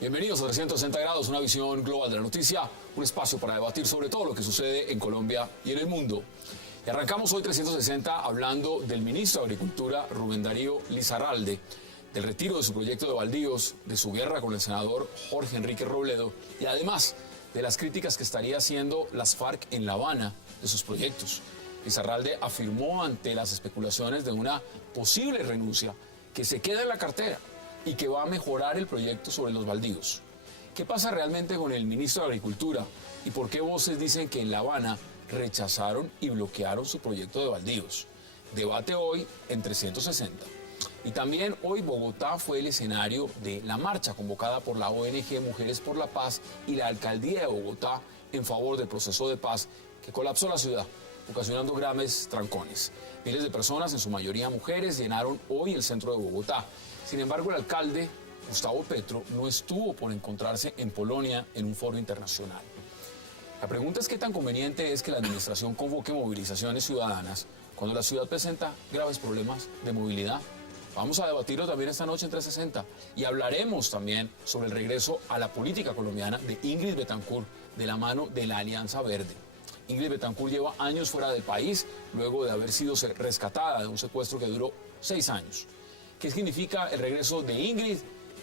Bienvenidos a 360 grados, una visión global de la noticia, un espacio para debatir sobre todo lo que sucede en Colombia y en el mundo. Y arrancamos hoy 360 hablando del ministro de Agricultura, Rubén Darío Lizarralde, del retiro de su proyecto de baldíos, de su guerra con el senador Jorge Enrique Robledo y además de las críticas que estaría haciendo las FARC en La Habana de sus proyectos. Lizarralde afirmó ante las especulaciones de una posible renuncia que se queda en la cartera y que va a mejorar el proyecto sobre los baldíos. ¿Qué pasa realmente con el ministro de Agricultura y por qué voces dicen que en La Habana rechazaron y bloquearon su proyecto de baldíos? Debate hoy en 360. Y también hoy Bogotá fue el escenario de la marcha convocada por la ONG Mujeres por la Paz y la Alcaldía de Bogotá en favor del proceso de paz que colapsó la ciudad, ocasionando graves trancones. Miles de personas, en su mayoría mujeres, llenaron hoy el centro de Bogotá. Sin embargo, el alcalde, Gustavo Petro, no estuvo por encontrarse en Polonia en un foro internacional. La pregunta es qué tan conveniente es que la administración convoque movilizaciones ciudadanas cuando la ciudad presenta graves problemas de movilidad. Vamos a debatirlo también esta noche en 360 y hablaremos también sobre el regreso a la política colombiana de Ingrid Betancourt de la mano de la Alianza Verde. Ingrid Betancourt lleva años fuera del país luego de haber sido rescatada de un secuestro que duró 6 años. ¿Qué significa el regreso de Ingrid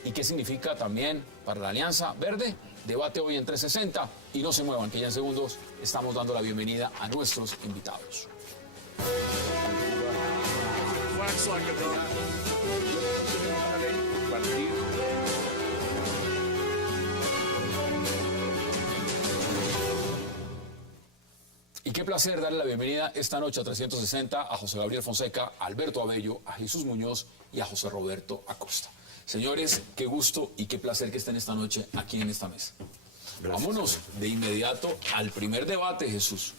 y qué significa también para la Alianza Verde? Debate hoy en 360 y no se muevan, que ya en segundos estamos dando la bienvenida a nuestros invitados. Y qué placer darle la bienvenida esta noche a 360 a José Gabriel Fonseca, a Alberto Abello, a Jesús Muñoz y a José Roberto Acosta. Señores, qué gusto y qué placer que estén esta noche aquí en esta mesa. Gracias. Vámonos de inmediato al primer debate, Jesús.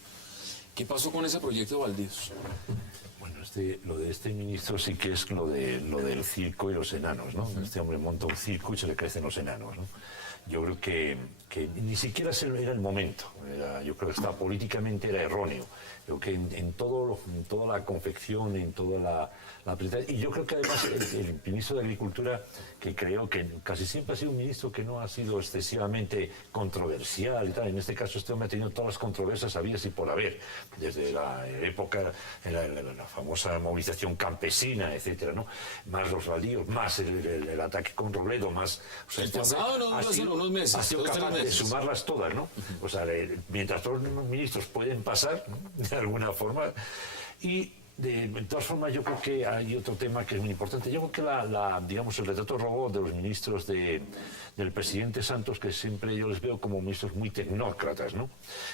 ¿Qué pasó con ese proyecto de baldíos? Bueno, lo de este ministro sí que es lo del circo y los enanos, ¿no? Este hombre monta un circo y se le crecen los enanos, ¿no? Yo creo que ni siquiera era el momento. Yo creo que políticamente era erróneo. Creo que en toda la confección, en toda la y yo creo que además el ministro de Agricultura, que creo que casi siempre ha sido un ministro que no ha sido excesivamente controversial y tal. En este caso este hombre ha tenido todas las controversias habidas y por haber, desde la época, la famosa movilización campesina, etcétera, ¿no? Más los baldíos, más el ataque con Robledo, más... O sea, el pasado no duró sino unos meses. Ha sido capaz de sumarlas todas, ¿no? O sea, mientras todos los ministros pueden pasar, ¿no? De alguna forma. Y de todas formas yo creo que hay otro tema que es muy importante. Yo creo que digamos, el retrato robot de los ministros del presidente Santos, que siempre yo les veo como ministros muy tecnócratas, ¿no?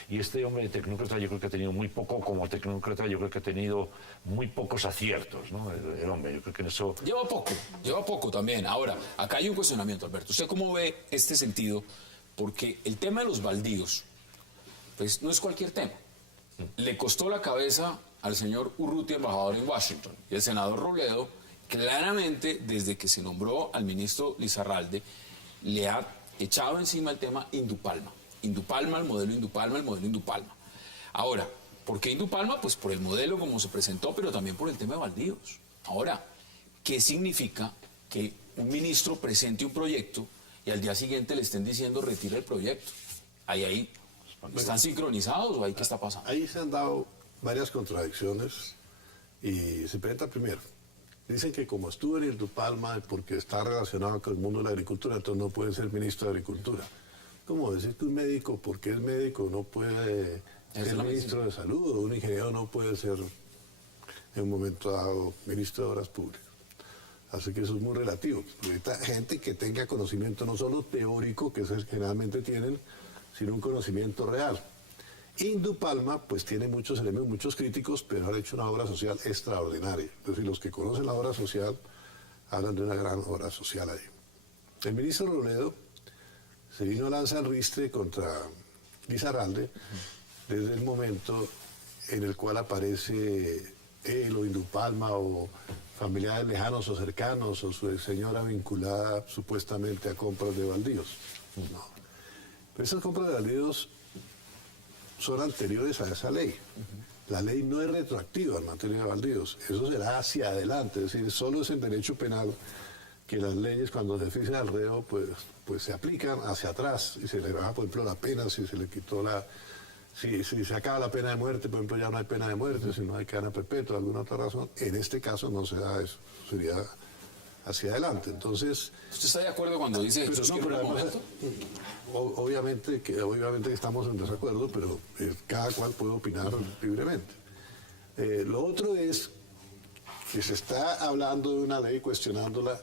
Y este hombre de tecnócrata yo creo que ha tenido muy poco, como tecnócrata yo creo que ha tenido muy pocos aciertos, ¿no? El hombre, yo creo que en eso... Lleva poco también. Ahora, acá hay un cuestionamiento, Alberto. ¿Usted cómo ve este sentido? Porque el tema de los baldíos, pues no es cualquier tema. Le costó la cabeza al señor Urrutia, embajador en Washington, y el senador Robledo, claramente, desde que se nombró al ministro Lizarralde, le ha echado encima el tema Indupalma. Indupalma, el modelo Indupalma, el modelo Indupalma. Ahora, ¿por qué Indupalma? Pues por el modelo como se presentó, pero también por el tema de baldíos. Ahora, ¿qué significa que un ministro presente un proyecto y al día siguiente le estén diciendo retire el proyecto? Ahí ¿están sincronizados o ahí qué está pasando? Ahí se han dado varias contradicciones y se presenta primero. Dicen que como estuvo en Indupalma, porque está relacionado con el mundo de la agricultura, entonces no puede ser ministro de Agricultura. ¿Cómo decir que un médico, porque es médico, no puede ser ministro de Salud, o un ingeniero no puede ser en un momento dado ministro de Obras Públicas? Así que eso es muy relativo. Ahorita gente que tenga conocimiento no solo teórico, que es el que generalmente tienen, sino un conocimiento real. Indupalma, pues tiene muchos elementos, muchos críticos, pero han hecho una obra social extraordinaria. Es decir, los que conocen la obra social hablan de una gran obra social ahí. El ministro Robledo se vino a lanzar ristre contra Lizarralde desde el momento en el cual aparece él o Indupalma o familiares lejanos o cercanos o su señora vinculada supuestamente a compras de baldíos. No. Pero esas compras de baldíos son anteriores a esa ley. La ley no es retroactiva en materia de baldíos, eso será hacia adelante, es decir, solo es en derecho penal que las leyes cuando se fija al reo pues se aplican hacia atrás y se le baja, por ejemplo, la pena si se le quitó si se acaba la pena de muerte, por ejemplo, ya no hay pena de muerte, si no hay cadena perpetua, alguna otra razón. En este caso no se da eso, sería hacia adelante. Entonces, ¿usted está de acuerdo cuando dice Jesús que en un momento? Obviamente que estamos en desacuerdo, pero cada cual puede opinar libremente. Lo otro es que se está hablando de una ley, cuestionándola,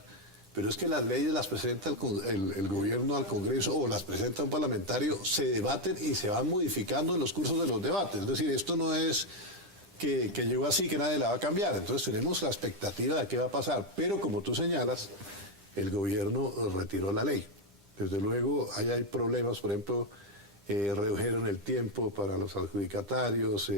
pero es que las leyes las presenta el gobierno al Congreso o las presenta un parlamentario, se debaten y se van modificando en los cursos de los debates. Es decir, esto no es que llegó así, que nadie la va a cambiar. Entonces tenemos la expectativa de qué va a pasar. Pero como tú señalas, el gobierno retiró la ley. Desde luego, hay problemas, por ejemplo, redujeron el tiempo para los adjudicatarios,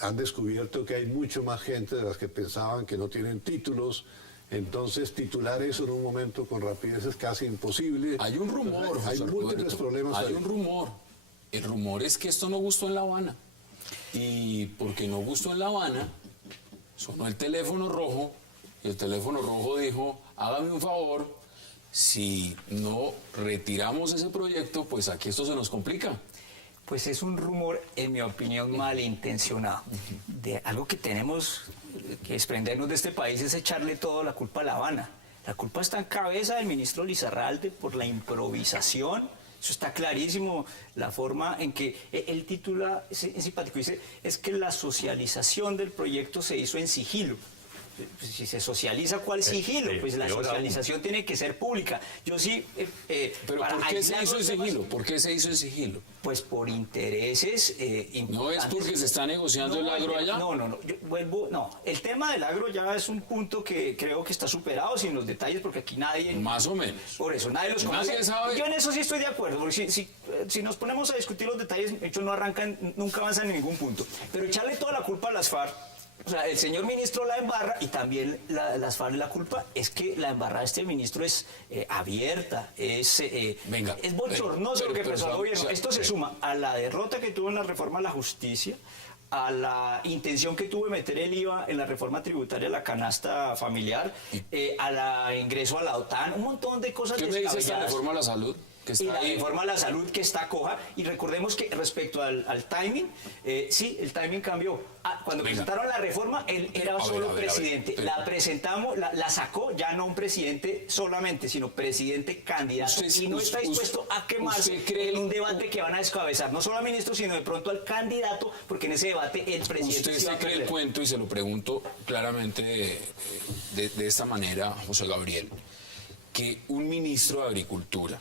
han descubierto que hay mucho más gente de las que pensaban que no tienen títulos. Entonces, titular eso en un momento con rapidez es casi imposible. Hay un rumor, hay múltiples problemas. Hay un rumor. El rumor es que esto no gustó en La Habana. Y porque no gustó en La Habana, sonó el teléfono rojo, y el teléfono rojo dijo, hágame un favor, si no retiramos ese proyecto, pues aquí esto se nos complica. Pues es un rumor, en mi opinión, malintencionado. De algo que tenemos que desprendernos de este país es echarle toda la culpa a La Habana. La culpa está en cabeza del ministro Lizarralde por la improvisación. Eso está clarísimo, la forma en que él titula, es simpático, dice, es que la socialización del proyecto se hizo en sigilo. Si se socializa, ¿cuál sigilo? Pues la socialización tiene que ser pública. Yo sí... ¿Pero por qué se hizo en sigilo? ¿Por qué se hizo en sigilo? Pues por intereses ¿No es porque se está negociando el agro allá? No. El tema del agro ya es un punto que creo que está superado sin los detalles, porque aquí nadie... Más o menos. Por eso, nadie los conoce. Nadie sabe. Yo en eso sí estoy de acuerdo, porque si nos ponemos a discutir los detalles, ellos no arrancan, nunca avanzan en ningún punto. Pero echarle toda la culpa a las FARC, o sea, el señor ministro la embarra y también las FARC la culpa es que la embarrada de este ministro es abierta, es bochornoso lo que pasó al gobierno. Esto se suma a la derrota que tuvo en la reforma a la justicia, a la intención que tuvo de meter el IVA en la reforma tributaria a la canasta familiar, a la ingreso a la OTAN, un montón de cosas descabelladas. ¿Qué me dice esta reforma a la salud? Y la reforma a la salud que está coja, y recordemos que respecto al timing, sí, el timing cambió. Cuando presentaron la reforma, él era solo presidente. La presentamos, la sacó ya no un presidente solamente, sino presidente candidato. Y no está dispuesto a quemarse en un debate que van a descabezar, no solo al ministro, sino de pronto al candidato, porque en ese debate el presidente... ¿Usted se cree el cuento, y se lo pregunto claramente de esta manera, José Gabriel, que un ministro de Agricultura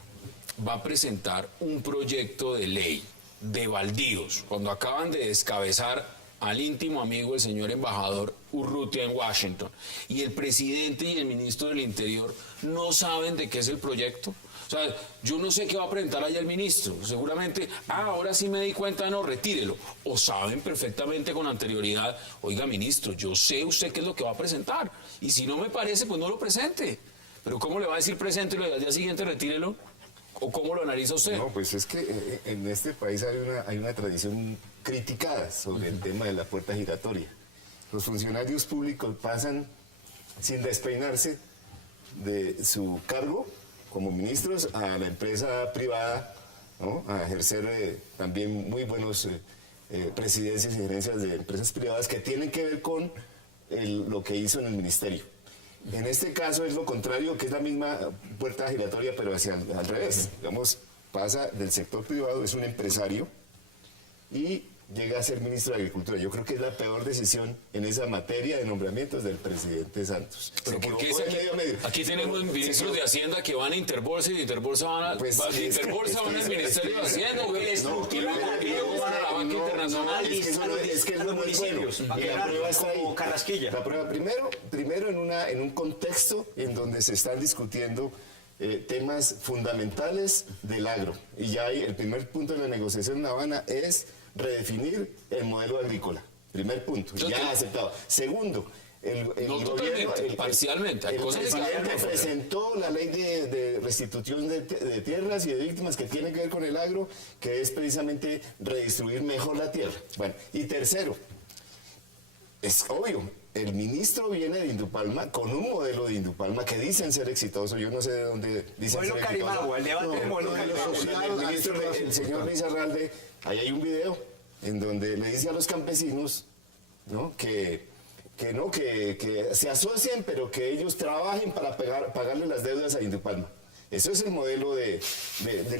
va a presentar un proyecto de ley de baldíos cuando acaban de descabezar al íntimo amigo del señor embajador Urrutia en Washington, y el presidente y el ministro del Interior no saben de qué es el proyecto? O sea, yo no sé qué va a presentar allá el ministro. Seguramente, ahora sí me di cuenta, no, retírelo. O saben perfectamente con anterioridad, oiga, ministro, yo sé usted qué es lo que va a presentar, y si no me parece, pues no lo presente. Pero ¿cómo le va a decir preséntelo y al día siguiente retírelo? ¿O cómo lo analiza usted? No, pues es que en este país hay una tradición criticada sobre el tema de la puerta giratoria. Los funcionarios públicos pasan sin despeinarse de su cargo como ministros a la empresa privada, ¿no? A ejercer también muy buenos presidencias y gerencias de empresas privadas que tienen que ver con lo que hizo en el ministerio. En este caso es lo contrario, que es la misma puerta giratoria, pero hacia al revés. Digamos, pasa del sector privado, es un empresario, y llega a ser ministro de Agricultura. Yo creo que es la peor decisión en esa materia de nombramientos del presidente Santos. ¿Pero por qué aquí tenemos ministros de Hacienda que van a Interbolsa y de Interbolsa van a... de Interbolsa van al Ministerio de Hacienda, o que estructura y luego van a la banca internacional? Es que es lo muy bueno. Y la prueba está ahí. Como Carrasquilla. La prueba primero en un contexto en donde se están discutiendo temas fundamentales del agro. Y ya hay el primer punto de la negociación en La Habana es redefinir el modelo agrícola. Primer punto, ya aceptado. Segundo, No totalmente, parcialmente. Hay el cosas que presidente quedaron por fuera. presentó la ley de restitución de tierras y de víctimas que tiene que ver con el agro, que es precisamente redistribuir mejor la tierra. Bueno, y tercero, es obvio, el ministro viene de Indupalma con un modelo de Indupalma que dicen ser exitoso. Yo no sé de dónde dicen Modelo ser Carimagua, el debate del modelo exitoso. Carimagua. El ministro, el señor Luis Arralde, ahí hay un video en donde le dice a los campesinos, ¿no?, que se asocien, pero que ellos trabajen para pagarle las deudas a Indupalma. Eso es el modelo de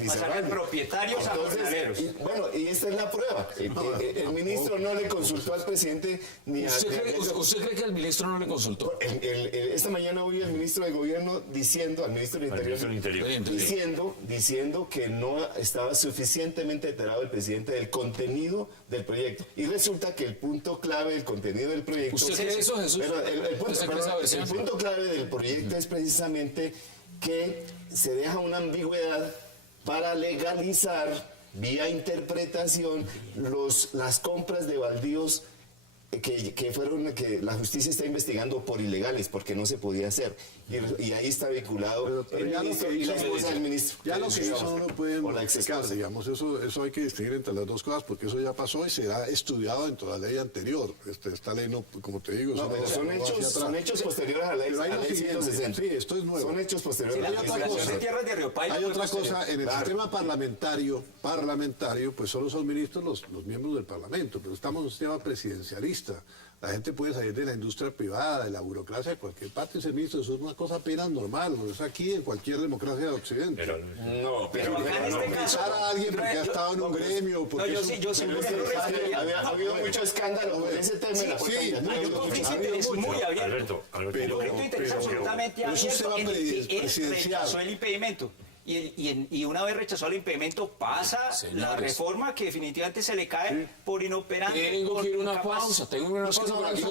Pasar de propietarios a jornaleros. Bueno, y esta es la prueba. El ministro no le consultó al presidente ni a... ¿Usted cree que el ministro no le consultó? Esta mañana oí al ministro de Gobierno diciendo, al ministro del Interior, diciendo que no estaba suficientemente enterado el presidente del contenido del proyecto. Y resulta que el punto clave del contenido del proyecto... ¿Usted cree eso, Jesús? Pero el punto clave del proyecto es precisamente que se deja una ambigüedad para legalizar vía interpretación las compras de baldíos que la justicia está investigando por ilegales, porque no se podía hacer. Y ahí está vinculado el ministro y la esposa del ministro. Ya lo que hizo no lo pueden o la modificar, digamos, eso hay que distinguir entre las dos cosas, porque eso ya pasó y será estudiado dentro de la ley anterior. Esta ley no, como te digo, no, pero son hechos posteriores a la ley, pero hay lo siguiente, 160. sí, esto es nuevo. Son hechos posteriores. La vinculación de tierras de Río Paila. Hay otra cosa, en el sistema parlamentario, pues solo son ministros los miembros del Parlamento, pero estamos en un sistema presidencialista. La gente puede salir de la industria privada, de la burocracia, de cualquier parte y ser ministro. Eso es una cosa apenas normal, ¿no? Es aquí en cualquier democracia de Occidente. Pero acá en este caso... a alguien porque ha estado en un gremio, porque yo sí Ha habido mucho escándalo con ese tema. Hay un conflicto de interés muy abierto. Alberto, Un conflicto de interés absolutamente pero es un abierto sistema en el que él presidencial. rechazó el impedimento. Y una vez rechazó el impedimento, pasa la reforma que definitivamente se le cae por inoperante. Tengo que ir a una pausa, porque no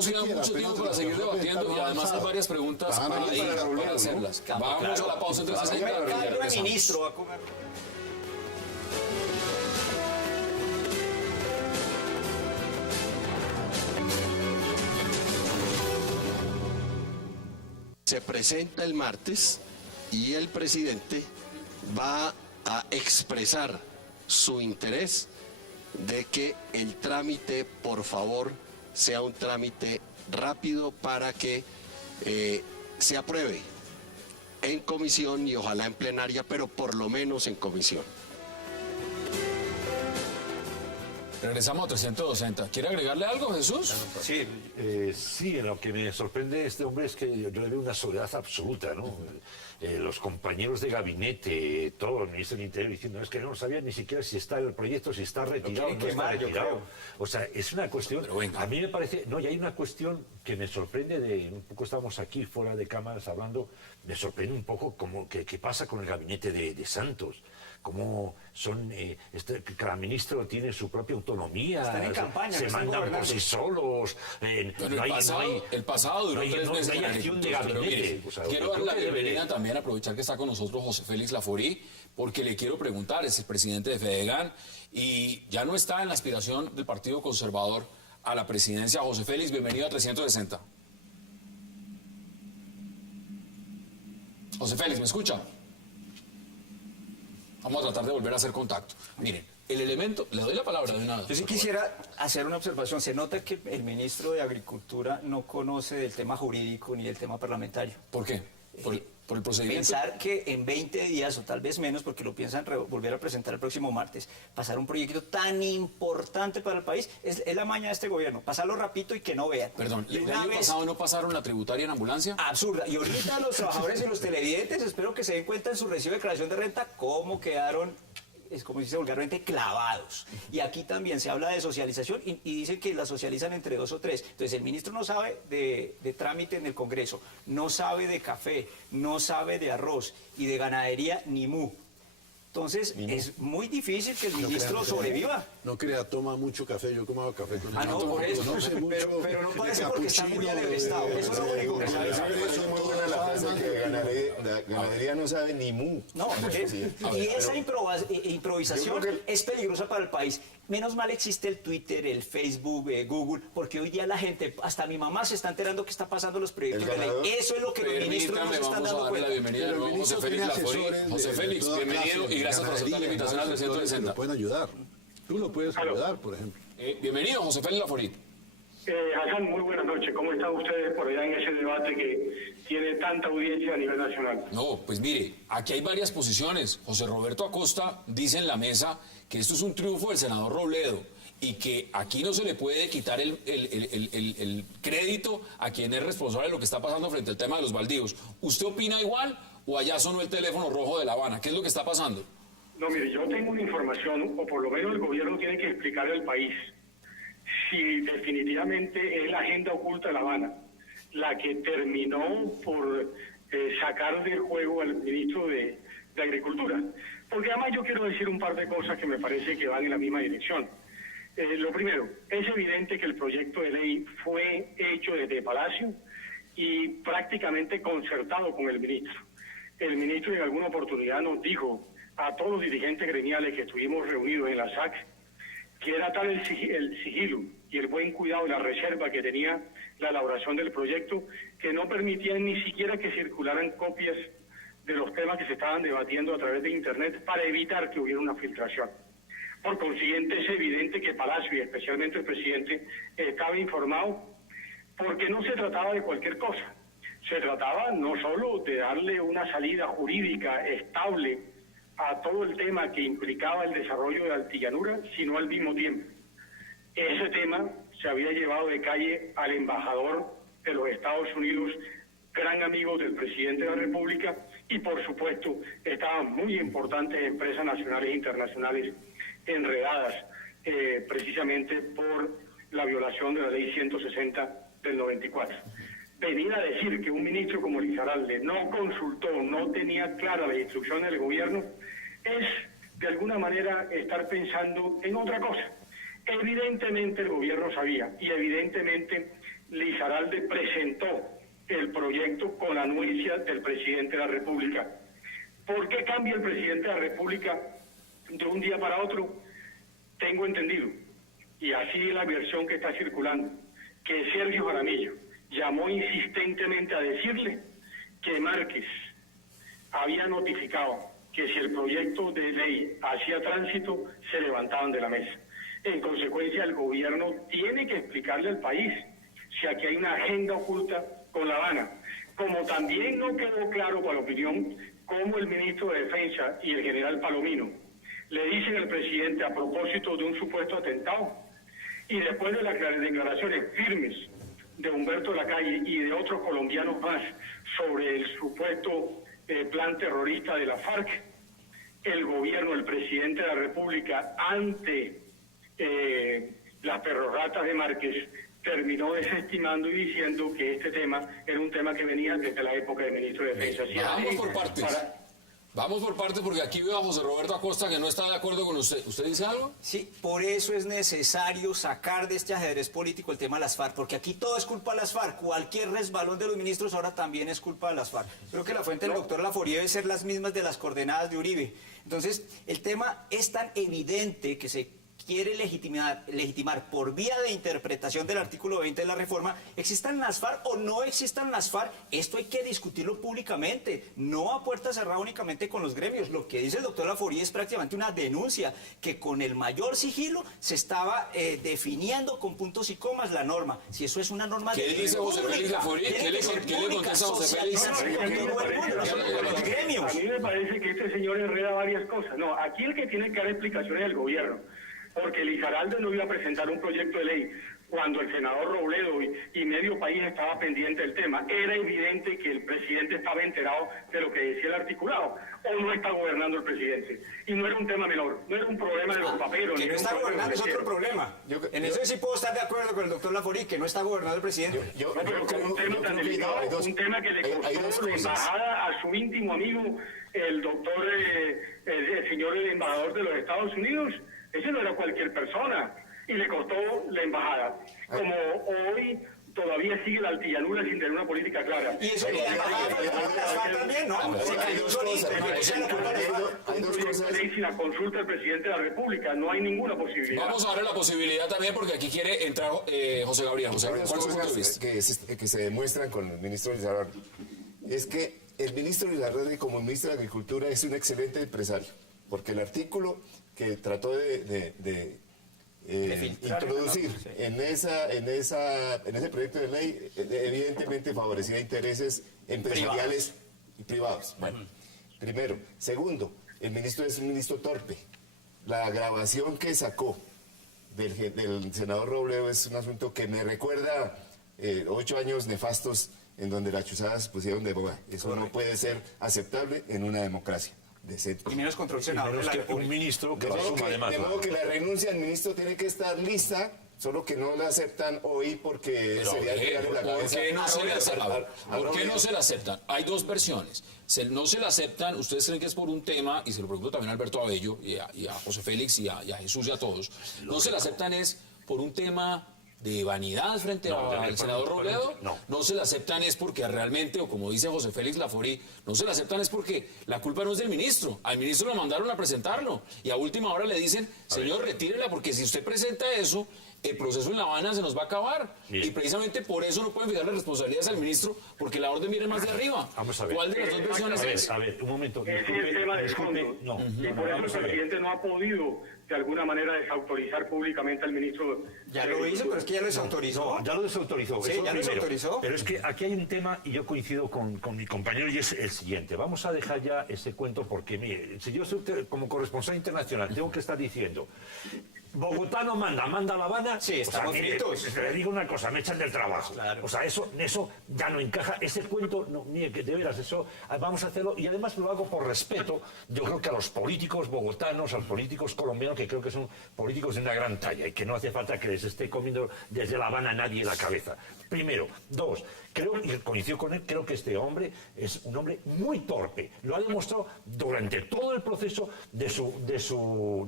queda mucho tiempo para seguir debatiendo y además hay varias preguntas para hacerlas. Vamos a la pausa entre 60 y Cada ministro va a comer. Se presenta el martes y el presidente va a expresar su interés de que el trámite, por favor, sea un trámite rápido para que se apruebe en comisión y ojalá en plenaria, pero por lo menos en comisión. Regresamos a 360. ¿Quiere agregarle algo, Jesús? Sí. Sí, lo que me sorprende de este hombre es que yo le veo una soledad absoluta, ¿no? Los compañeros de gabinete, todo el ministro del Interior diciendo es que no sabían ni siquiera si está el proyecto, si está retirado o no está retirado. O sea, es una cuestión, a mí me parece, no, y hay una cuestión que me sorprende un poco estábamos aquí fuera de cámaras hablando, me sorprende un poco como qué pasa con el gabinete de Santos. Cómo son, cada ministro tiene su propia autonomía, están en campaña, se mandan por sí solos, el pasado duró 3 meses. No hay acción de gabinete. Quiero dar la bienvenida también, aprovechar que está con nosotros José Félix Laforí, porque le quiero preguntar, es el presidente de Fedegan y ya no está en la aspiración del Partido Conservador a la presidencia. José Félix, bienvenido a 360. José Félix, ¿me escucha? Vamos a tratar de volver a hacer contacto. Miren, el elemento, le doy la palabra de nada. Yo sí quisiera hacer una observación. Se nota que el ministro de Agricultura no conoce del tema jurídico ni del tema parlamentario. ¿Por qué? ¿Por el procedimiento? Pensar que en 20 días, o tal vez menos, porque lo piensan volver a presentar el próximo martes, pasar un proyecto tan importante para el país, es la maña de este gobierno. Pasarlo rapidito y que no vean. Perdón, Y ¿el una año vez- pasado no pasaron la tributaria en ambulancia? Absurda. Y ahorita los trabajadores y los televidentes espero que se den cuenta en su recibo de declaración de renta cómo quedaron, es como dice vulgarmente, clavados. Y aquí también se habla de socialización y dicen que la socializan entre 2 o 3. Entonces el ministro no sabe de trámite en el Congreso, no sabe de café, no sabe de arroz y de ganadería ni mu. Entonces, es muy difícil que el ministro sobreviva. No crea, toma mucho café, yo tomaba café con Ah, no, por eso. Pero no parece porque está muy alebrestado. Eso es lo único que sabe. Es muy buena la frase que la ganadería no sabe ni mu. No, y esa improvisación es peligrosa para el país. Menos mal existe el Twitter, el Facebook, Google, porque hoy día la gente, hasta mi mamá se está enterando que está pasando los proyectos de ley. Eso es lo que los ministros no se están dando cuenta. La bienvenida de nuevo, José Félix Laforí. José Félix, bienvenido y gracias por aceptar la invitación al 360. Lo pueden ayudar. Tú lo puedes ayudar, por ejemplo. Bienvenido, José Félix Laforí. Hassan, muy buenas noches. ¿Cómo están ustedes por allá en ese debate que tiene tanta audiencia a nivel nacional? No, pues mire, aquí hay varias posiciones. José Roberto Acosta dice en la mesa que esto es un triunfo del senador Robledo y que aquí no se le puede quitar el crédito a quien es responsable de lo que está pasando frente al tema de los baldíos. ¿Usted opina igual o allá sonó el teléfono rojo de La Habana? ¿Qué es lo que está pasando? No, mire, yo tengo una información, o por lo menos el gobierno tiene que explicarle al país si definitivamente es la agenda oculta de La Habana la que terminó por sacar del juego al ministro de Agricultura. Porque además yo quiero decir un par de cosas que me parece que van en la misma dirección. Lo primero, es evidente que el proyecto de ley fue hecho desde Palacio y prácticamente concertado con el ministro. El ministro en alguna oportunidad nos dijo a todos los dirigentes gremiales que estuvimos reunidos en la SAC que era tal el sigilo y el buen cuidado y la reserva que tenía la elaboración del proyecto que no permitían ni siquiera que circularan copias de los temas que se estaban debatiendo a través de Internet para evitar que hubiera una filtración. Por consiguiente, es evidente que Palacio y especialmente el presidente estaba informado porque no se trataba de cualquier cosa. Se trataba no solo de darle una salida jurídica estable a todo el tema que implicaba el desarrollo de Altillanura, sino al mismo tiempo. Ese tema se había llevado de calle al embajador de los Estados Unidos, gran amigo del presidente de la República, y por supuesto estaban muy importantes empresas nacionales e internacionales enredadas precisamente por la violación de la ley 160 del 94. Venir a decir que un ministro como Lizarralde no consultó, no tenía clara la instrucción del gobierno, es de alguna manera estar pensando en otra cosa. Evidentemente el gobierno sabía y evidentemente Lizarralde presentó el proyecto con la anuencia del presidente de la República. ¿Por qué cambia el presidente de la República de un día para otro? Tengo entendido, y así es la versión que está circulando, que Sergio Jaramillo llamó insistentemente a decirle que Márquez había notificado que si el proyecto de ley hacía tránsito, se levantaban de la mesa. En consecuencia, el gobierno tiene que explicarle al país si aquí hay una agenda oculta con La Habana. Como también no quedó claro para la opinión cómo el ministro de Defensa y el general Palomino le dicen al presidente a propósito de un supuesto atentado, y después de las declaraciones firmes de Humberto Lacalle y de otros colombianos más sobre el supuesto plan terrorista de la FARC, el gobierno, el presidente de la República, ante las perorratas de Márquez, terminó desestimando y diciendo que este tema era un tema que venía desde la época del ministro de Defensa. Vamos por partes. Vamos por partes porque aquí veo a José Roberto Acosta que no está de acuerdo con usted. ¿Usted dice algo? Sí, por eso es necesario sacar de este ajedrez político el tema de las FARC, porque aquí todo es culpa de las FARC. Cualquier resbalón de los ministros ahora también es culpa de las FARC. Creo que la fuente del doctor Laforí debe ser las mismas de las coordenadas de Uribe. Entonces, el tema es tan evidente que se quiere legitimar por vía de interpretación del artículo 20 de la reforma, existan las FARC o no existan las FARC, esto hay que discutirlo públicamente, no a puerta cerrada únicamente con los gremios. Lo que dice el doctor Laforí es prácticamente una denuncia, que con el mayor sigilo se estaba definiendo con puntos y comas la norma. Si eso es una norma ¿Qué dice José Félix Laforí? ¿Qué le contesta a José Félix? A mí me parece que este señor enreda varias cosas. No, aquí el que tiene que dar explicaciones es el gobierno, porque Lizarralde no iba a presentar un proyecto de ley cuando el senador Robledo y medio país estaba pendiente del tema. Era evidente que el presidente estaba enterado de lo que decía el articulado, o no está gobernando el presidente. Y no era un tema menor, no era un problema de los paperos. Que no está gobernando es otro problema. En eso sí puedo estar de acuerdo con el doctor Laforí, que no está gobernando el presidente. Pero con un tema tan delicado, un tema que le costó la embajada a su íntimo amigo, el doctor, el señor embajador de los Estados Unidos, ese no era cualquier persona. Y le costó la embajada. Como hoy todavía sigue la altillanura sin tener una política clara. Y eso que la embajada también, ¿no? Se cayó solito. Un proyecto de ley sin la consulta del presidente de la República. No hay ninguna posibilidad. Vamos a darle la posibilidad también, porque aquí quiere entrar José Gabriel. José Gabriel, ¿cuál es su punto de vista? Que se demuestran con el ministro Lizarrardi es que el ministro Lizarrardi, como ministro de Agricultura, es un excelente empresario, porque el artículo que trató de introducir en ese proyecto de ley evidentemente favorecía intereses empresariales y privados. Bueno, primero. Segundo, el ministro es un ministro torpe. La grabación que sacó del senador Robledo es un asunto que me recuerda 8 años nefastos en donde las chuzadas pusieron de moda. Eso no puede ser aceptable en una democracia. Y menos contra el senador de la República. Un ministro que asuma además. De modo que la renuncia del ministro tiene que estar lista, solo que no la aceptan hoy porque sería tirarle la cabeza. ¿Por qué no se la aceptan? Hay dos versiones. No se la aceptan, ustedes creen que es por un tema, y se lo pregunto también a Alberto Abello, y a José Félix, y a Jesús y a todos. No se la aceptan es por un tema de vanidad frente al senador Robledo. No se la aceptan es porque realmente, o como dice José Félix Laforí, no se la aceptan es porque la culpa no es del ministro. Al ministro lo mandaron a presentarlo y a última hora le dicen, señor, retírela, porque si usted presenta eso, el proceso en La Habana se nos va a acabar. Y precisamente por eso no pueden fijarle responsabilidades al ministro, porque la orden viene más de arriba. Vamos a ver. ¿Cuál de las dos versiones es? A ver, un momento. Ese es el tema de fondo. Y por eso el presidente no ha podido, de alguna manera, desautorizar públicamente al ministro. Ya lo hizo, pero es que ya lo desautorizó. Ya lo desautorizó. Sí, ya lo desautorizó. Pero es que aquí hay un tema, y yo coincido con mi compañero, y es el siguiente. Vamos a dejar ya ese cuento, porque, mire, si yo soy como corresponsal internacional, tengo que estar diciendo... Bogotá no manda a La Habana. Sí, estamos fritos. Le digo una cosa, me echan del trabajo. Claro. O sea, eso ya no encaja. Ese cuento, no, mire, que de veras, eso vamos a hacerlo. Y además lo hago por respeto, yo creo que a los políticos bogotanos, a los políticos colombianos, que creo que son políticos de una gran talla y que no hace falta que les esté comiendo desde La Habana nadie la cabeza. Primero. Dos, creo, y coincido con él, creo que este hombre es un hombre muy torpe. Lo ha demostrado durante todo el proceso de su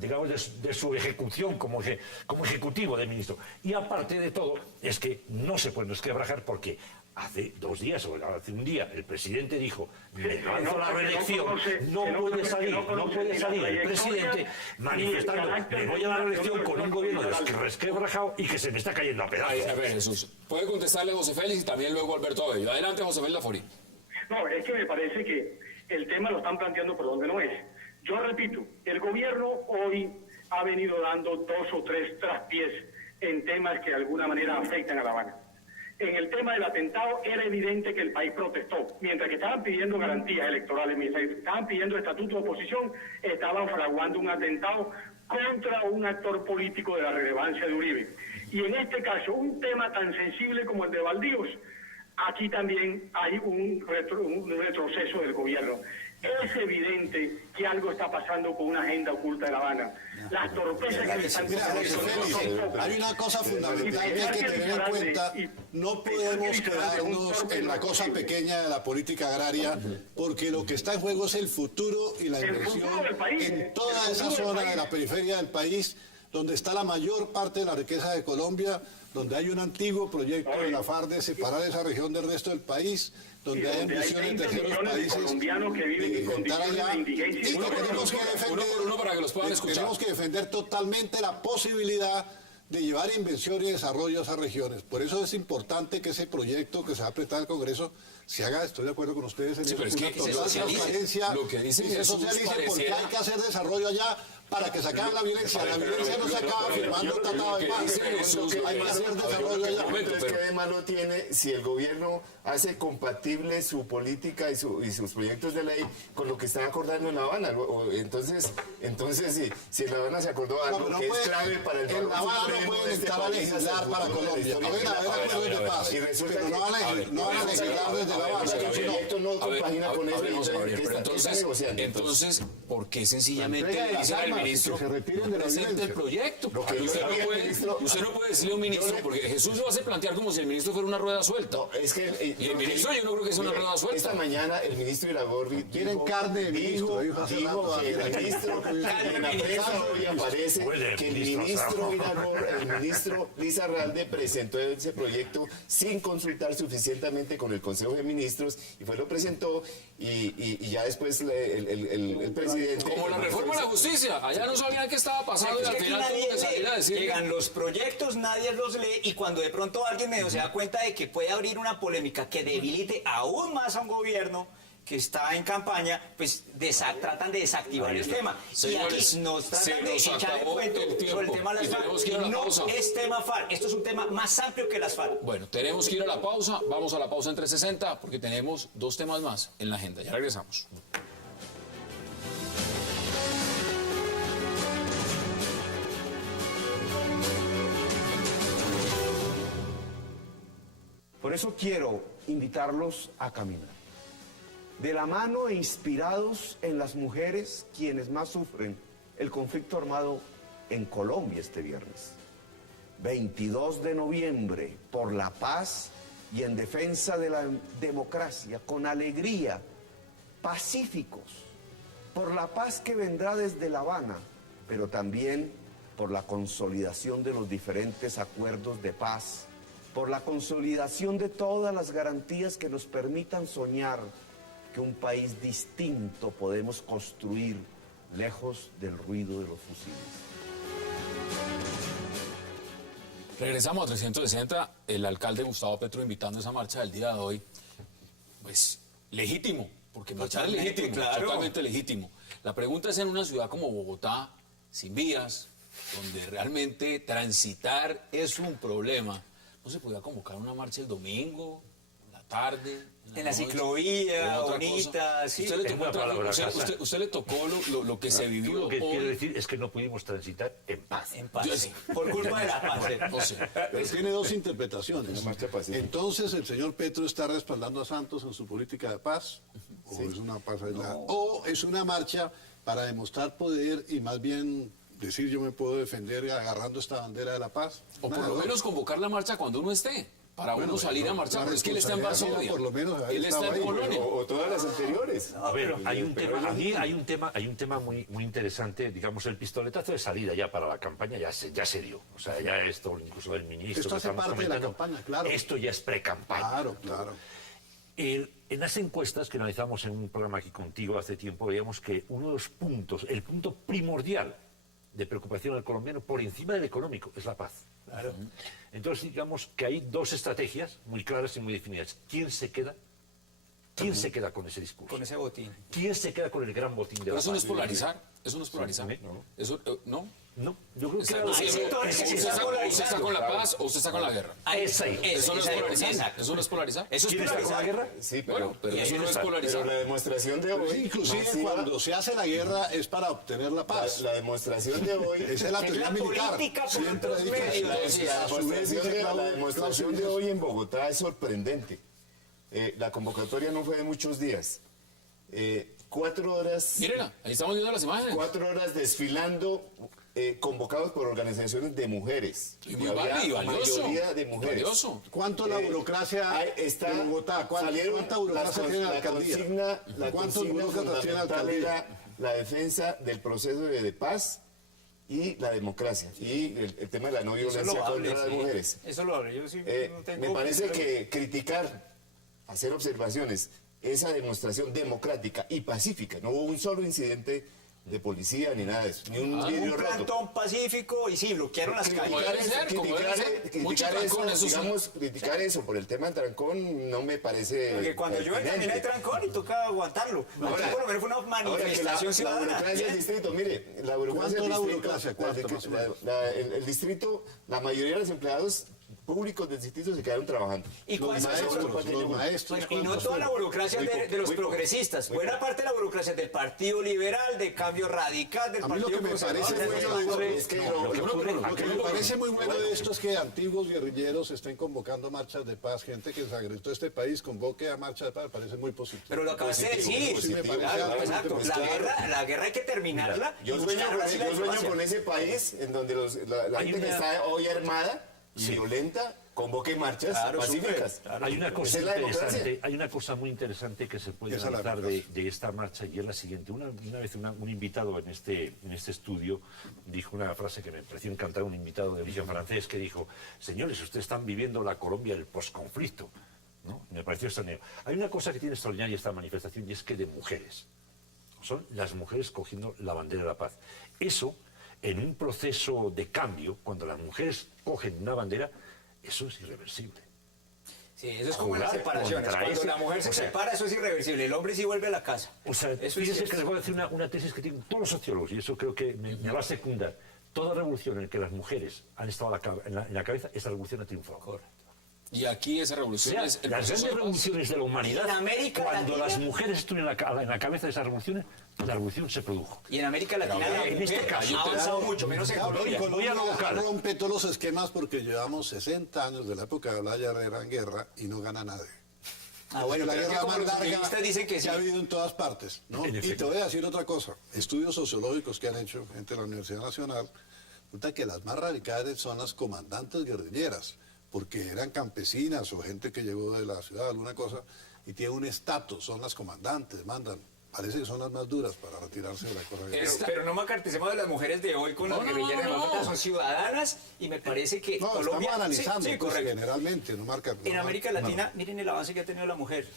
ejecución como ejecutivo de ministro. Y aparte de todo, es que no se puede resquebrajar porque hace 2 días o hace un día el presidente dijo, me lanzo la reelección, no puede salir el presidente manifestando, me voy a la reelección con un gobierno resquebrajado y que se me está cayendo a pedazos. A ver, Jesús, puede contestarle José Félix y también luego Alberto Abello. Adelante, José Félix Laforí. No, es que me parece que el tema lo están planteando por donde no es. Yo repito, el gobierno hoy ha venido dando 2 o 3 traspiés en temas que de alguna manera afectan a La Habana. En el tema del atentado era evidente que el país protestó. Mientras que estaban pidiendo garantías electorales, mientras que estaban pidiendo estatuto de oposición, estaban fraguando un atentado contra un actor político de la relevancia de Uribe. Y en este caso, un tema tan sensible como el de Baldíos, aquí también hay un retroceso del gobierno. Es evidente que algo está pasando con una agenda oculta de La Habana. Las torpezas que están... Hay una cosa fundamental que hay que tener en cuenta. No podemos quedarnos en la cosa pequeña de la política agraria, porque lo que está en juego es el futuro y la inversión en toda esa zona de la periferia del país, donde está la mayor parte de la riqueza de Colombia, donde hay un antiguo proyecto de la FARC de separar esa región del resto del país, donde hay ambiciones de terceros países de estar allá, y que tenemos que defender, tenemos que defender totalmente la posibilidad de llevar inversión y desarrollo a esas regiones. Por eso es importante que ese proyecto que se va a presentar al Congreso se haga, estoy de acuerdo con ustedes en Sí, pero es que una total socialice. transparencia, Lo que dice y se Jesús socialice porque pareciera- hay que hacer desarrollo allá para que se acabe la violencia. La violencia no se acaba firmando un tratado de paz. Hay que hacer desarrollo allá. Entonces, ¿qué de malo tiene si el gobierno hace compatible su política y sus proyectos de ley con lo que están acordando en La Habana? Entonces si en La Habana se acordó algo No, pero que puede- es clave para el en La Habana no supremo pueden de este entrar a país, legislar para Colombia. A ver, acuerdos de paz. Y resulta Pero que- no van a legislar desde La Habana. el proyecto no compagina con eso. Vamos a ver, ¿Qué pero está negociando? entonces, ¿por qué sencillamente entrega de le las dicen al armas, ministro que se retiren de la presente el violencia? proyecto? Lo que Usted yo no sabía, puede, ministro, usted no puede decirle a un ministro, porque Jesús lo hace plantear como si el ministro fuera una rueda suelta. No, es que Y el ministro yo no creo que es una rueda suelta. Esta mañana el ministro Iragorri Quieren carne de ministro, dijo hace rato que el aquí. ministro, en la prensa hoy aparece Huele, que el ministro. el ministro Lizarralde presentó ese proyecto sin consultar suficientemente con el Consejo de Ministros y lo presentó y ya después el presidente... Como la reforma a la justicia. Allá no sabían qué estaba pasando y Es al que aquí final tuvo nadie que salir a lee. decir. Llegan los proyectos, nadie los lee y cuando de pronto alguien medio se da cuenta de que puede abrir una polémica que debilite aún más a un gobierno que está en campaña, pues tratan de desactivar el tema. Señores, y aquí nos se tratan de nos echar el acabó cuento el tiempo sobre el tema de las y tenemos FARC. que ir a la No pausa. es tema FARC, esto es un tema más amplio que las FARC. Bueno, tenemos que ir a la pausa. Vamos a la pausa en 360 porque tenemos 2 temas más en la agenda. Ya regresamos. Por eso quiero invitarlos a caminar. De la mano e inspirados en las mujeres quienes más sufren el conflicto armado en Colombia este viernes. 22 de noviembre, por la paz y en defensa de la democracia, con alegría, pacíficos, por la paz que vendrá desde La Habana, pero también por la consolidación de los diferentes acuerdos de paz, por la consolidación de todas las garantías que nos permitan soñar que un país distinto podemos construir lejos del ruido de los fusiles. Regresamos a 360. El alcalde Gustavo Petro invitando a esa marcha del día de hoy. Pues legítimo, porque marchar es Totalmente, legítimo, claro. totalmente legítimo. La pregunta es en una ciudad como Bogotá, sin vías, donde realmente transitar es un problema. ¿No se podía convocar una marcha el domingo, en la tarde? En la noche, ciclovía, o otra bonita, cosa? sí. Usted le Es tocó, una palabra usted le tocó lo que se vivió Lo que hoy. quiero decir es que no pudimos transitar en paz. En paz, Yo sí. sé. Por culpa de la paz. No sé. Pero tiene dos interpretaciones. Una marcha pacífica. Entonces, ¿el señor Petro está respaldando a Santos en su política de paz? ¿O es una paz aislada? ¿O es una marcha para demostrar poder y más bien decir yo me puedo defender agarrando esta bandera de la paz? O Una por de lo dos. menos convocar la marcha cuando uno esté. Para Bueno, uno salir a la marchar, pero es que él está en responsabilidad Varsovia. por lo menos haber Él está estado en ahí, Polonia. O todas las anteriores. A ver, hay un tema, hay un tema muy, muy interesante, digamos, el pistoletazo de salida ya para la campaña ya se dio. O sea, ya esto, incluso del ministro Esto que hace estamos parte de la comentando, campaña, claro. esto ya es pre-campaña. Claro, claro. En las encuestas que analizamos en un programa aquí contigo hace tiempo, veíamos que uno de los puntos, el punto primordial de preocupación al colombiano, por encima del económico, es la paz. Claro. Entonces, digamos que hay dos estrategias muy claras y muy definidas. ¿Quién se queda? ¿Quién se queda con ese discurso? Con ese botín. ¿Quién se queda con el gran botín de Pero la eso no es paz? polarizar. Eso no es polarizar. No. Eso, ¿no? No, yo creo que Está- algo- Hay sectores que ¿Usted se están está polarizando. con la paz o usted está con la guerra? Esa ahí. Eso no es polarizar. Exacto. Eso no es polarizar. Eso es ¿Quién está con la polarizar. guerra? Sí, Bueno, pero y eso ahí no es está. polarizar. Pero la demostración de hoy... Inclusive masiva, cuando se hace la guerra es para obtener la paz. la demostración de hoy... Esa es la Es teoría la militar. política por Siempre otros dice medios. a su vez dice La demostración de hoy en Bogotá es sorprendente. La convocatoria no fue de muchos días. 4 horas... Mírela, ahí estamos viendo las imágenes. 4 horas desfilando, convocados por organizaciones de mujeres. Y muy Había valioso. mayoría de mujeres. Valioso. ¿Cuánto la burocracia Ahí está, en Bogotá? salieron ¿Cuánta burocracia las tiene la la alcaldía? la ¿Cuántos consigna burócratas tiene la fundamental alcaldía? era la defensa del proceso de paz y la democracia. Y el tema de la no Eso violencia lo hable, contra las sí. mujeres. Eso lo hable. Yo sí no tengo... Me parece que criticar, hacer observaciones, esa demostración democrática y pacífica, no hubo un solo incidente de policía ni nada de eso, ni un vidrio Un roto. plantón pacífico y sí, bloquearon las calles. debe ser, como debe ser. Mucho trancón, eso sí. digamos, criticar eso por el tema del trancón no me parece. Porque cuando llueve también hay trancón y toca aguantarlo. Aquí por lo menos fue una manifestación la ciudadana. burocracia del distrito, mire, la burocracia ¿Cuánto del la distrito, burocracia? ¿Cuánto, más o menos? el distrito, la mayoría de los empleados públicos del distrito se quedaron trabajando. ¿Y Los cuántos maestros, son? los maestros. Bueno, y no ¿cuántos toda la fueron? burocracia Muy de los poco, progresistas. muy Buena poco. parte de la burocracia del Partido Liberal, del Cambio Radical, del A mí lo Partido que me parece Conservador. bueno es que lo que me parece muy bueno de esto es que antiguos guerrilleros estén convocando marchas de paz, gente que desagregó este país convoque a marchas de paz, me parece muy positivo. Pero lo acabaste de decir. Sí, me parece Claro, altamente exacto. positivo. La guerra hay que terminarla. Yo y sueño, buscar así la yo sueño diplomacia. con ese país en donde la Hay gente que una- está hoy armada y violenta convoque marchas Claro, pacíficas. súper, claro. Hay una cosa Esa es la interesante, democracia. hay una cosa muy interesante que se puede Esa es la analizar democracia. de esta marcha y es la siguiente. Una vez un invitado en este estudio dijo una frase que me pareció encantada, un invitado de origen francés que dijo: señores, ustedes están viviendo la Colombia del posconflicto, ¿no? Me pareció extraño. Hay una cosa que tiene extraordinaria esta manifestación y es que de mujeres. Son las mujeres cogiendo la bandera de la paz. Eso, en un proceso de cambio, cuando las mujeres cogen una bandera, eso es irreversible. Sí, eso es como en las Jugar separaciones. contra Cuando ese- la mujer se o sea, separa, eso es irreversible. El hombre sí vuelve a la casa. O sea, Eso es fíjese cierto. que les voy a decir una tesis que tienen todos los sociólogos, y eso creo que me va a secundar. Toda revolución en la que las mujeres han estado en la cabeza, esa revolución ha triunfado. Correcto. Y aquí esa O revolución sea, es el las proceso grandes de paz. revoluciones de la humanidad, En América cuando Latina- las mujeres estuvieron en la cabeza de esas revoluciones, la revolución se produjo. Y en América Latina la en este mujer caso, ha avanzado mucho, menos en Claro, y Colombia. Voy a lo Colombia local. rompe todos los esquemas porque llevamos 60 años de la época de Olaya Herrera en guerra y no gana nadie. Ah, bueno, la pero es que guerra como más los larga feministas dicen que sí. ha habido en todas partes, ¿no? En Y efecto. te voy a decir otra cosa. Estudios sociológicos que han hecho gente de la Universidad Nacional, resulta que las más radicales son las comandantes guerrilleras, porque eran campesinas o gente que llegó de la ciudad, alguna cosa, y tiene un estatus, son las comandantes, mandan. Parece que son las más duras para retirarse de la correa. Pero no macarticemos de las mujeres de hoy con las guerrilleras demócratas, son ciudadanas y me parece que No, Colombia... estamos analizando, Sí, pues, correcto. generalmente, no marca. En no América marca- Latina, miren el avance que ha tenido la mujer.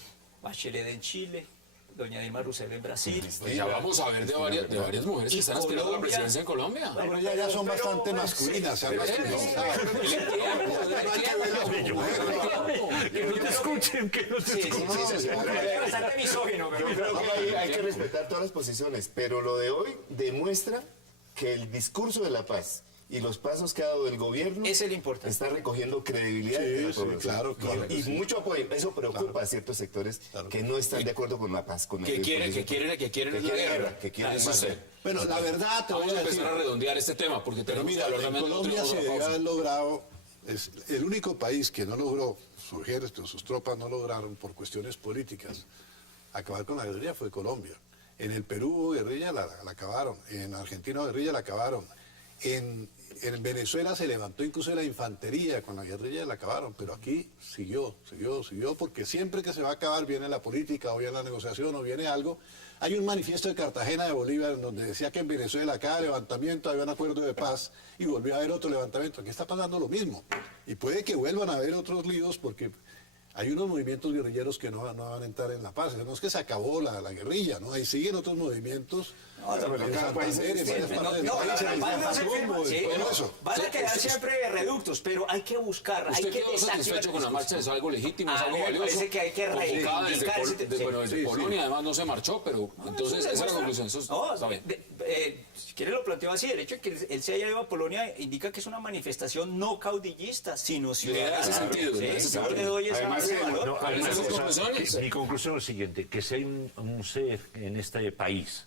Bachelet en Chile, doña Dilma Rousseff en Brasil. Pues ya vamos a ver de varias mujeres que Y están aspirando a la Colombia- presidencia en Colombia. No, pero ya son Pero, bastante pues, masculinas, se han pero- masculinizado. Que no te escuchen, que no te Sí, sí, escuchen. sí, es bastante misógino, pero... Yo creo que hay que respetar todas las posiciones, pero lo de hoy demuestra que el discurso de la paz y los pasos que ha dado el gobierno Es el importante. está recogiendo credibilidad Sí, de la sí, población. claro, claro, y sí. mucho apoyo. Eso preocupa a ciertos sectores que no están de acuerdo con la paz. Con Que la quieren disposición. la guerra. que quieren Eso más sé. guerra. Bueno, la verdad te voy Vamos a a decir. empezar a redondear este tema porque Pero tenemos que mira, hablar en también de Colombia otra se debe pausa. haber logrado, es el único país que no logró, sus ejércitos, sus tropas no lograron por cuestiones políticas acabar con la guerrilla fue Colombia. En el Perú hubo guerrilla, la acabaron. En Argentina hubo guerrilla, la acabaron. En Venezuela se levantó incluso la infantería con la guerrilla y la acabaron, pero aquí siguió, porque siempre que se va a acabar viene la política, o viene la negociación, o viene algo. Hay un manifiesto de Cartagena de Bolívar en donde decía que en Venezuela cada levantamiento había un acuerdo de paz y volvió a haber otro levantamiento. Aquí está pasando lo mismo. Y puede que vuelvan a haber otros líos porque hay unos movimientos guerrilleros que no van a entrar en la paz. No es que se acabó la guerrilla, ¿no? Ahí siguen otros movimientos. pero en cada país Santander, en es varias distinto. partes del No, país, en la el paz no se Catatumbo, firma, sí, en todo no, eso. van a quedar siempre reductos, pero hay que buscar, hay ¿Usted que quedó desactivar satisfecho con la el marcha? ¿Es algo legítimo? ¿Es A algo mí me valioso? parece que hay que Convocada reivindicar ese- desde sí, Polonia, además no se marchó, pero entonces esa es la conclusión. Eso No, está bien. Si quiere lo planteo así, el hecho de que él se haya ido a Polonia indica que es una manifestación no caudillista, sino ciudadana. ese sentido, Sí, en ese yo sentido. le doy Además, ese valor. No, ¿Cuáles además, son sus o sea, conclusiones? mi conclusión es la siguiente, que si hay un ser en este país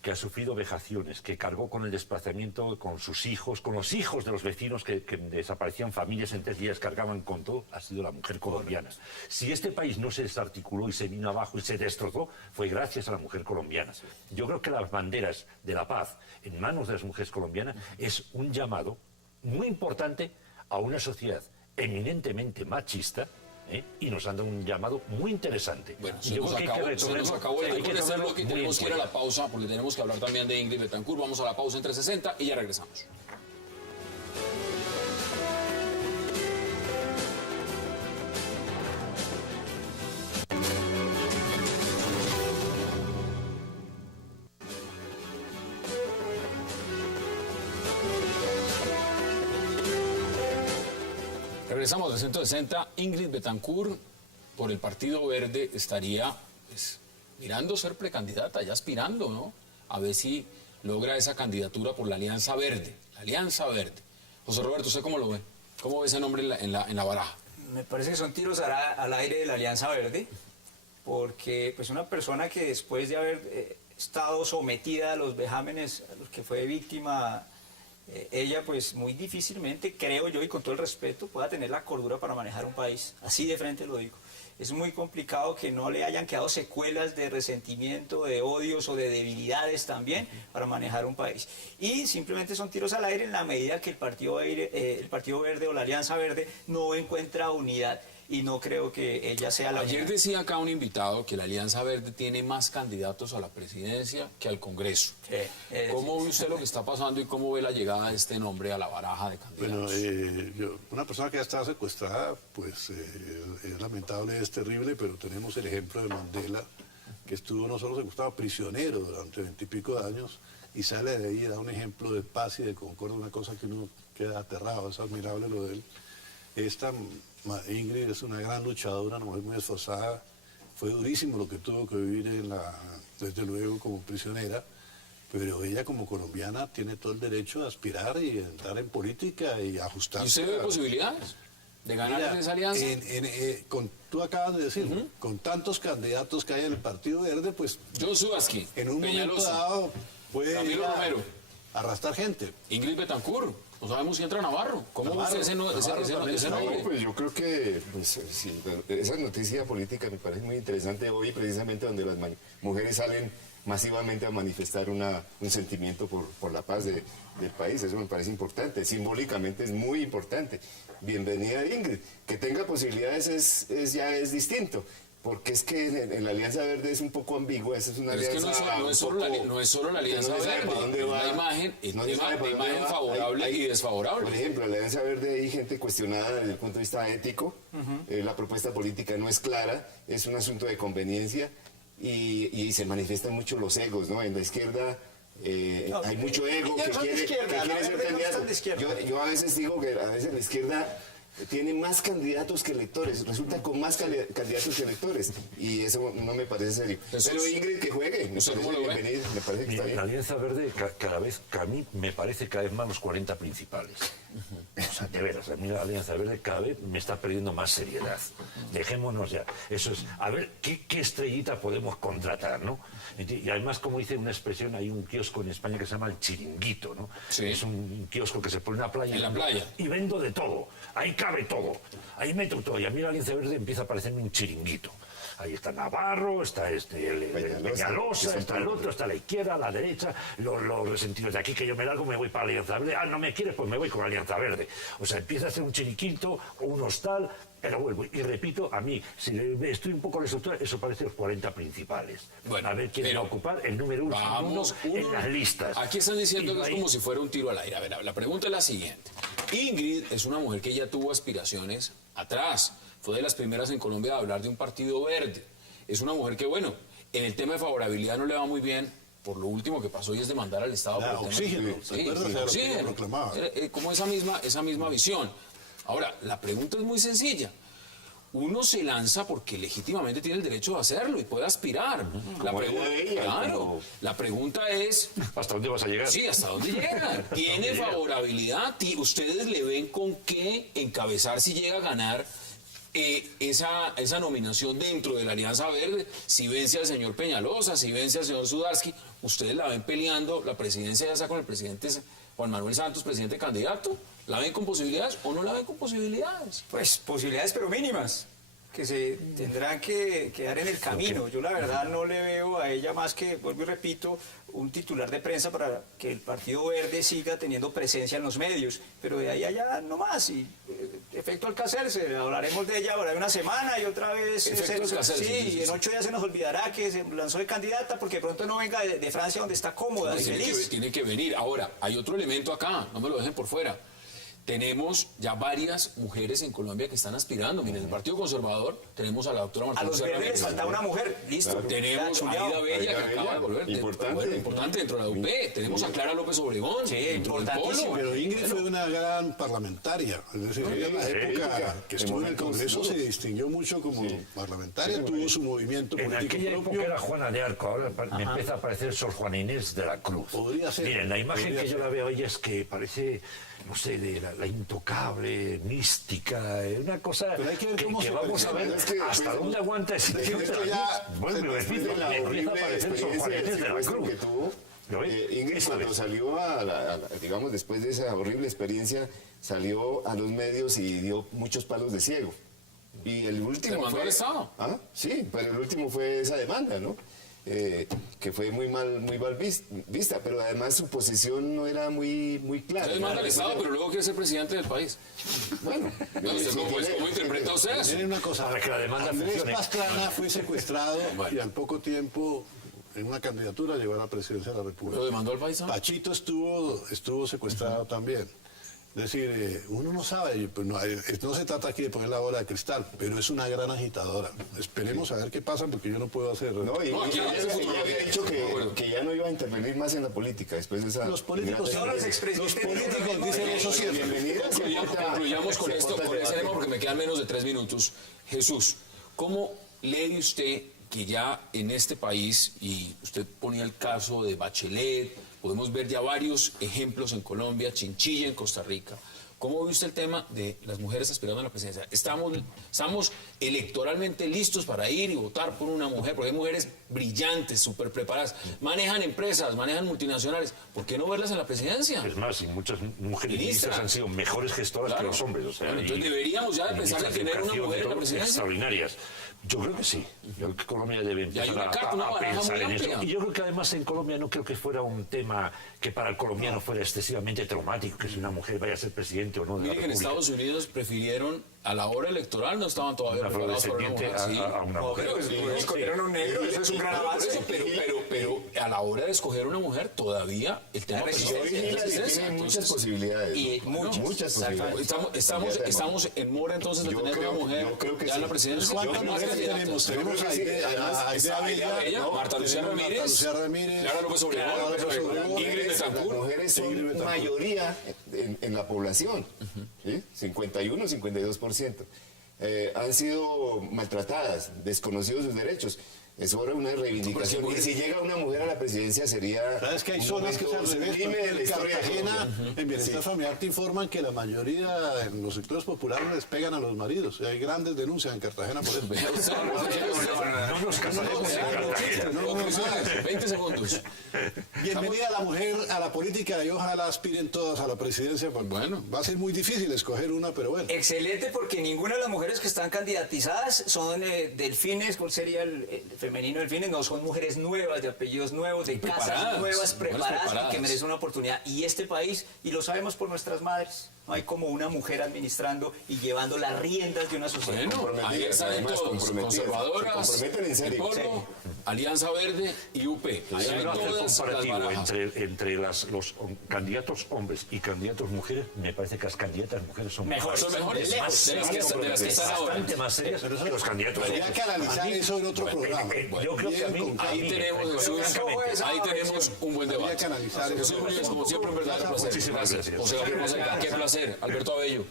que ha sufrido vejaciones, que cargó con el desplazamiento, con sus hijos, con los hijos de los vecinos que desaparecían familias en 3 días, cargaban con todo, ha sido la mujer colombiana. Si este país no se desarticuló y se vino abajo y se destrozó, fue gracias a la mujer colombiana. Yo creo que las banderas de la paz en manos de las mujeres colombianas es un llamado muy importante a una sociedad eminentemente machista, y nos han dado un llamado muy interesante. Bueno, Y se yo nos creo que hay que acabó el retomarlo- tiempo hay que con este tomarlo bloque y muy tenemos que en ir a la cuenta. pausa porque tenemos que hablar también de Ingrid Betancourt. Vamos a la pausa en 360 y ya regresamos. Regresamos a 360. Ingrid Betancourt, por el Partido Verde, estaría pues, mirando ser precandidata, ya aspirando, ¿no? A ver si logra esa candidatura por la Alianza Verde. La Alianza Verde. José Roberto, ¿usted cómo lo ve? ¿Cómo ve ese nombre en la baraja? Me parece que son tiros al aire de la Alianza Verde, porque pues una persona que después de haber estado sometida a los vejámenes a los que fue víctima, ella pues muy difícilmente, creo yo, y con todo el respeto, pueda tener la cordura para manejar un país. Así de frente lo digo. Es muy complicado que no le hayan quedado secuelas de resentimiento, de odios o de debilidades también para manejar un país. Y simplemente son tiros al aire en la medida que el Partido Verde o la Alianza Verde no encuentra unidad. Y no creo que ella sea la Ayer unidad. decía acá un invitado que la Alianza Verde tiene más candidatos a la presidencia que al Congreso. Sí, ¿Cómo ve usted lo que está pasando y cómo ve la llegada de este nombre a la baraja de candidatos? Bueno, una persona que ya está secuestrada, pues es lamentable, es terrible, pero tenemos el ejemplo de Mandela, que estuvo no solo secuestrado, prisionero durante 20 y pico de años, y sale de ahí y da un ejemplo de paz y de concordia, una cosa que uno queda aterrado, es admirable lo de él. Esta Ingrid es una gran luchadora, una mujer muy esforzada, fue durísimo lo que tuvo que vivir desde luego como prisionera, pero ella como colombiana tiene todo el derecho de aspirar y entrar en política y ajustarse. ¿Y usted ve posibilidades de ganar Mira, en esa alianza? tú acabas de decir, con tantos candidatos que hay en el Partido Verde, pues John Subaski, en un momento Peñalosa, dado puede Camilo ir a Romero, arrastrar gente. Ingrid Betancourt. No sabemos si entra Navarro. ¿Cómo ve usted ese nombre? No, pues yo creo que sí, esa noticia política me parece muy interesante hoy, precisamente donde las mujeres salen masivamente a manifestar un sentimiento por la paz del país. Eso me parece importante, simbólicamente es muy importante. Bienvenida Ingrid, que tenga posibilidades ya es distinto. Porque es que en la Alianza Verde es un poco ambigua, esa es una Pero alianza. Es que no es solo la Alianza Verde, es la imagen favorable y desfavorable. Por ejemplo, en la Alianza Verde hay gente cuestionada desde el punto de vista ético, la propuesta política no es clara, es un asunto de conveniencia y se manifiestan mucho los egos, ¿no? En la izquierda hay mucho ego que quiere ser candidato. Yo a veces digo que a veces la izquierda tiene más candidatos que electores, resulta con más candidatos que electores, y eso no me parece serio. Pero Ingrid, que juegue, me parece bienvenida, me parece que está bien. La Alianza Verde cada vez, que a mí me parece cada vez más los 40 principales. O sea, de veras, a mí la Alianza Verde cada vez me está perdiendo más seriedad. Dejémonos ya. Eso es, a ver qué estrellita podemos contratar, ¿no? Y además, como dice una expresión, hay un kiosco en España que se llama el chiringuito, ¿no? Sí. Es un kiosco que se pone en la playa. En la playa. Y vendo de todo. Ahí cabe todo. Ahí meto todo. Y a mí la Alianza Verde empieza a parecerme un chiringuito. Ahí está Navarro, está el Peñalosa, está el otro, está a la izquierda, a la derecha, los resentidos de aquí, que yo me largo, me voy para la Alianza Verde. Ah, no me quieres, pues me voy con la Alianza Verde. O sea, empieza a ser un chiriquito o un hostal, pero vuelvo. Y repito, a mí, si estoy un poco en la estructura, eso parece los 40 principales. Bueno, a ver quién va a ocupar el número uno en las listas. Aquí están diciendo que es como si fuera un tiro al aire. A ver, la pregunta es la siguiente. Ingrid es una mujer que ya tuvo aspiraciones atrás. Fue de las primeras en Colombia a hablar de un partido verde. Es una mujer que, bueno, en el tema de favorabilidad no le va muy bien, por lo último que pasó y es demandar al Estado por el oxígeno, tema de oxígeno. Proclamaba. Como esa misma visión. Ahora, la pregunta es muy sencilla. Uno se lanza porque legítimamente tiene el derecho de hacerlo y puede aspirar. La pregunta es... ¿Hasta dónde vas a llegar? Sí, ¿hasta dónde llega? ¿Tiene favorabilidad? ¿Ustedes le ven con qué encabezar si llega a ganar esa nominación dentro de la Alianza Verde? Si vence al señor Peñalosa, si vence al señor Sudarsky, ¿ustedes la ven peleando la presidencia ya sea con el presidente Juan Manuel Santos, presidente candidato? ¿La ven con posibilidades o no la ven con posibilidades? Pues posibilidades, pero mínimas, que se tendrán que quedar en el camino. Yo la verdad no le veo a ella más que, vuelvo y repito, un titular de prensa para que el Partido Verde siga teniendo presencia en los medios, pero de ahí allá no más. Y efecto Alcacerse, hablaremos de ella ahora de una semana y otra vez... Sí, en 8 días se nos olvidará que se lanzó de candidata porque de pronto no venga de Francia donde está cómoda y feliz. Tiene que venir. Ahora, hay otro elemento acá, no me lo dejen por fuera. tenemos ya varias mujeres en Colombia que están aspirando. Miren, en el Partido Conservador tenemos a la doctora Marta A los Lucía verdes les Ramírez. falta una mujer, listo. Tenemos a Aida Bella, que acaba de volver. Importante dentro de la UP. Tenemos a Clara López Obregón. Sí, dentro del importantísimo. Polo. Pero Ingrid fue una gran parlamentaria. Es decir, ella en la época que estuvo en el Congreso se distinguió mucho como parlamentaria, tuvo su movimiento En político aquella propio. época era Juana de Arco, ahora me empieza a parecer Sor Juana Inés de la Cruz. Podría ser. Miren, la imagen Podría que yo ser. la veo ella es que parece, no sé, de la intocable, mística, una cosa Pero hay que ver cómo se vamos a ver parece. Es que hasta dónde aguanta ese Después de ya- Bueno, lo repito, Después de la me empieza a horrible parecer Sor Juana experiencia Inés del de la secuestro Cruz. que tuvo, ¿Lo ves? Ingrid Eso cuando es. salió digamos, después de esa horrible experiencia, salió a los medios y dio muchos palos de ciego. Y el último ¿Demandó fue... al Estado? Ah, sí, pero el último fue esa demanda, ¿no? Que fue muy mal vista, pero además su posición no era muy clara. Usted demanda al Estado, pero luego quiere ser presidente del país. Bueno, ¿Cómo interpreta usted eso? Miren una cosa, Para que la demanda Andrés funcione. Pastrana fue secuestrado Bueno. y al poco tiempo en una candidatura llegó a la presidencia de la República. ¿Lo demandó al país? ¿No? Pachito estuvo secuestrado también. Es decir, uno no sabe, pues no se trata aquí de poner la bola de cristal, pero es una gran agitadora. Esperemos a ver qué pasa porque yo no puedo hacer... No, y No, aquí ella no se había dicho que ya no iba a intervenir más en la política después de esa... Los políticos, gran- Todos los expresidentes dicen eso siempre. Bienvenida, Concluyamos con esto, con ese tema, porque me quedan menos de 3 minutos. Jesús, ¿cómo lee usted que ya en este país, y usted ponía el caso de Bachelet, podemos ver ya varios ejemplos en Colombia, Chinchilla en Costa Rica, ¿cómo ve usted el tema de las mujeres aspirando a la presidencia? ¿Estamos electoralmente listos para ir y votar por una mujer? Porque hay mujeres brillantes, súper preparadas, manejan empresas, manejan multinacionales. ¿Por qué no verlas en la presidencia? Es más, y muchas mujeres ministras han sido mejores gestoras Claro. que los hombres. O sea, Bueno, entonces y- deberíamos ya de y pensar en ministras de tener una educación, mujer en la todo, presidencia. extraordinarias. Yo creo que sí. Yo creo que Colombia debe Y hay empezar una carta, una a baraja pensar muy en eso. amplia. Y yo creo que además en Colombia no creo que fuera un tema que para el colombiano fuera excesivamente traumático, que si una mujer vaya a ser presidente o no de la Miren que en República. Estados Unidos prefirieron a la hora electoral, no estaban todavía Una preparados para una afrodescendiente mujer. Sí. a una No, mujer. pero Escogieron un negro, eso es un gran Por avance. eso, pero a la hora de escoger una mujer todavía el tema resistencia, presidencial es Hillary resistencia. tiene muchas Entonces, posibilidades. y ¿no? muchas, posibilidades. Estamos en mora entonces de Yo tener creo- una mujer yo creo que ya en la sí. presidencia. ¿Cuántas Yo más mujeres candidatas. tenemos? Yo creo Tenemos que a sí, además, Aida Aida Bella, ¿no? Marta Lucía Tenemos a Ramírez, Marta Lucía Ramírez, Clara López Obregón, Ingrid Las Betancourt. mujeres Ingrid son Betancourt. mayoría en la población, ¿sí? 51, 52%. Han sido maltratadas, desconocidos sus derechos. Es hora de una reivindicación. Y si llega una mujer a la presidencia sería... Sabes que hay un zonas que momento se al revés. sublime de la En historia de Cartagena, Colombia. en Bienestar Familiar te informan que la mayoría en los sectores populares les pegan a los maridos. Hay grandes denuncias en Cartagena por eso. No nos casaremos en Cartagena. Conclusiones, 20 segundos. Bienvenida a la mujer a la política y ojalá aspiren todas a la presidencia. Pues Bueno. va a ser muy difícil escoger una, pero bueno. Excelente, porque ninguna de las mujeres que están candidatizadas son delfines, ¿cuál sería el femenino delfines? No, son mujeres nuevas, de apellidos nuevos, de casas Preparadas, nuevas, mujeres preparadas, preparadas. y que merecen una oportunidad. Y este país, y lo sabemos por nuestras madres, no hay como una mujer administrando y llevando las riendas de una sociedad. Bueno, ahí están además, todos, comprometidas. conservadoras, Se comprometen en serio. el Polo, Alianza Verde y UP. Ahí Si hay uno hace el todas las comparativo barajas. entre los candidatos hombres y candidatos mujeres, me parece que las candidatas mujeres son Mejor, Son mejores de lejos, de las que están ahora. bastante más serias que los candidatos Habría hombres. que analizar eso en otro programa. Yo creo que a mí... Ahí tenemos, Jesús, ahí tenemos un buen Habría debate. que analizar Jesús eso. Muñoz, como siempre, un verdadero placer. Muchísimas gracias. José Gabriel Fonseca, qué placer. Alberto Abello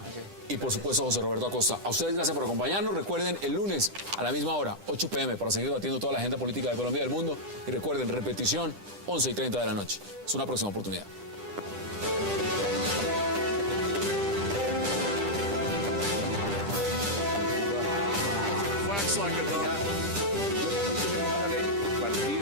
y, por supuesto, José Roberto Acosta. A ustedes gracias por acompañarnos. Recuerden, el lunes a la misma hora, 8 p.m., para seguir debatiendo toda la agenda política de Colombia y del mundo. Y recuerden, repetición, 11:30 de la noche. Es una próxima oportunidad. Waxon, partir